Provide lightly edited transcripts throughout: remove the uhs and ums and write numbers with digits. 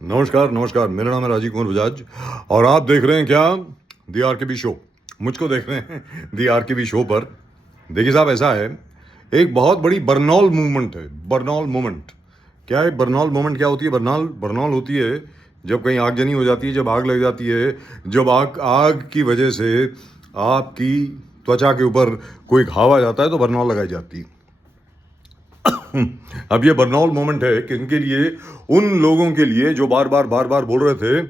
नमस्कार नमस्कार, मेरा नाम है राजीव कुमार बजाज और आप देख रहे हैं क्या, दी आरकेबी शो। मुझको देख रहे हैं दी आरकेबी शो पर। देखिए साहब, ऐसा है, एक बहुत बड़ी बरनौल मूवमेंट है। बरनौल मूवमेंट क्या है? बरनौल मूवमेंट क्या होती है? बरनौल बरनौल होती है जब कहीं आगजनी हो जाती है, जब आग लग जाती है, जब आग आग की वजह से आपकी त्वचा के ऊपर कोई घाव आ जाता है तो बरनौल लगाई जाती है। अब ये बरनौल मोमेंट है कि इनके लिए, उन लोगों के लिए जो बार बार बोल रहे थे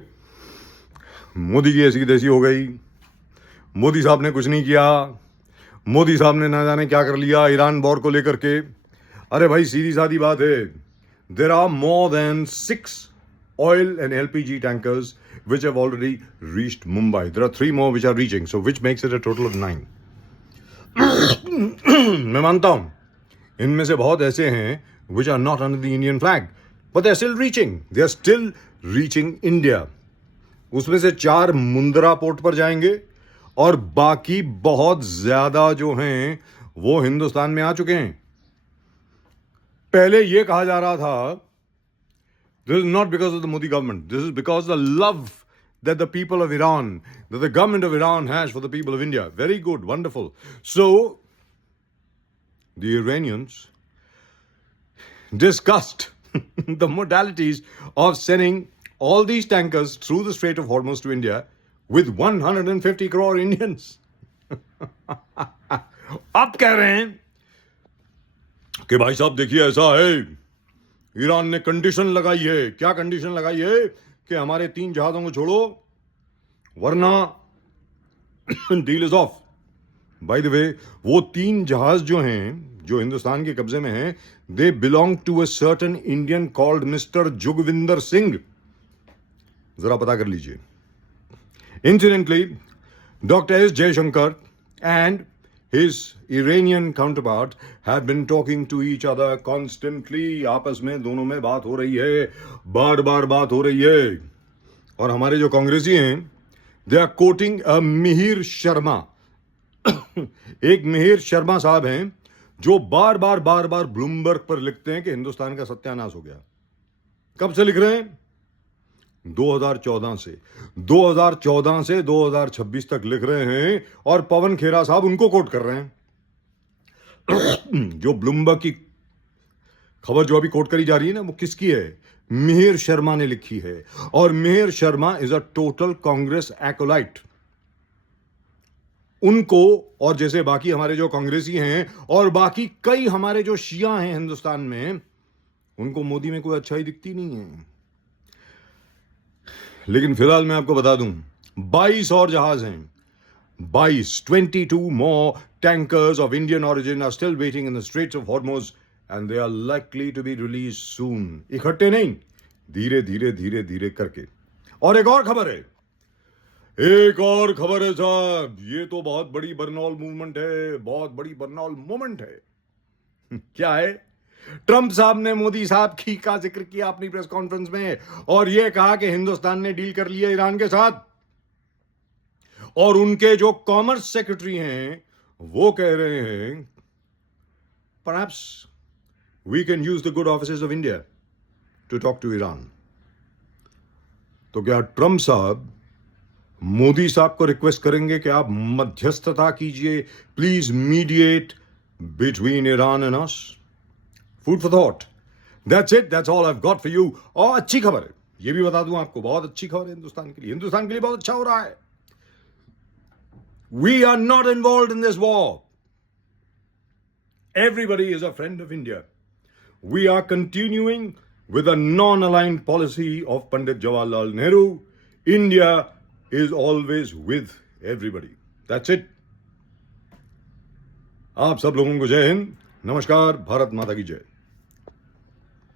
मोदी की ऐसी तैसी हो गई, मोदी साहब ने कुछ नहीं किया, मोदी साहब ने ना जाने क्या कर लिया ईरान वॉर को लेकर के। अरे भाई, सीधी सादी बात है, there are more than 6 oil and LPG tankers which have already reached Mumbai. There are 3 more which are reaching, so which makes it a total of 9. मैं मानता हूं इनमें से बहुत ऐसे हैं which are not under the Indian flag, but they are still reaching. They are still reaching India. उसमें से 4 मुंद्रा पोर्ट पर जाएंगे और बाकी बहुत ज्यादा जो हैं वो हिंदुस्तान में आ चुके हैं। पहले ये कहा जा रहा था, this is not because of the Modi government, this is because the love that the people of Iran, that the government of Iran has for the people of India. Very good, wonderful. So the Iranians discussed the modalities of sending all these tankers through the Strait of Hormuz to India with 150 crore Indians. अब कह रहे हैं कि भाई साहब देखिए, ऐसा है, ईरान ने कंडीशन लगाई है। क्या कंडीशन लगाई है? कि हमारे 3 जहाजों को छोड़ो वरना deal is of. By the way, वो 3 जहाज जो हैं, जो हिंदुस्तान के कब्जे में हैं, they belong to a certain Indian called mister Jugvinder Singh. जरा पता कर लीजिए। Incidentally, doctor S Jaishankar and his Iranian counterpart have been talking to each other constantly. आपस में दोनों में बात हो रही है, बार बार बात हो रही है। और हमारे जो कांग्रेसी हैं, they are quoting a Mihir Sharma. एक मिहिर शर्मा साहब हैं जो बार बार ब्लूमबर्ग पर लिखते हैं कि हिंदुस्तान का सत्यानाश हो गया। कब से लिख रहे हैं? 2014 से 2026 तक लिख रहे हैं। और पवन खेरा साहब उनको कोट कर रहे हैं। जो ब्लूमबर्ग की खबर जो अभी कोट करी जा रही है ना, वो किसकी है? मिहिर शर्मा ने लिखी है। और Mihir Sharma is a total Congress acolyte. उनको, और जैसे बाकी हमारे जो कांग्रेसी हैं और बाकी कई हमारे जो शिया हैं हिंदुस्तान में, उनको मोदी में कोई अच्छाई दिखती नहीं है। लेकिन फिलहाल मैं आपको बता दूं, 22 और जहाज हैं। 22 more tankers of Indian origin are still waiting in the Straits of Hormuz and they are likely to be released soon. इकट्ठे नहीं, धीरे धीरे करके। और एक और खबर है साहब, ये तो बहुत बड़ी बरनौल मूवमेंट है, बहुत बड़ी बरनौल मूवमेंट है। क्या है? ट्रंप साहब ने मोदी साहब की का जिक्र किया अपनी प्रेस कॉन्फ्रेंस में और यह कहा कि हिंदुस्तान ने डील कर लिया ईरान के साथ। और उनके जो कॉमर्स सेक्रेटरी हैं वो कह रहे हैं, perhaps we can use the good offices of India to talk to Iran. तो क्या ट्रंप साहब मोदी साहब को रिक्वेस्ट करेंगे कि आप मध्यस्थता कीजिए, please mediate between Iran and us? Food for thought. That's it, that's all I have got for you. और अच्छी खबर है, ये भी बता दूं आपको, बहुत अच्छी खबर है हिंदुस्तान के लिए। हिंदुस्तान के लिए बहुत अच्छा हो रहा है। We are not involved in this war. Everybody is a friend of India. We are continuing with a non-aligned policy of Pandit Jawaharlal Nehru. India is always with everybody. That's it. आप सब लोगों को जय हिंद, नमस्कार, भारत माता की जय।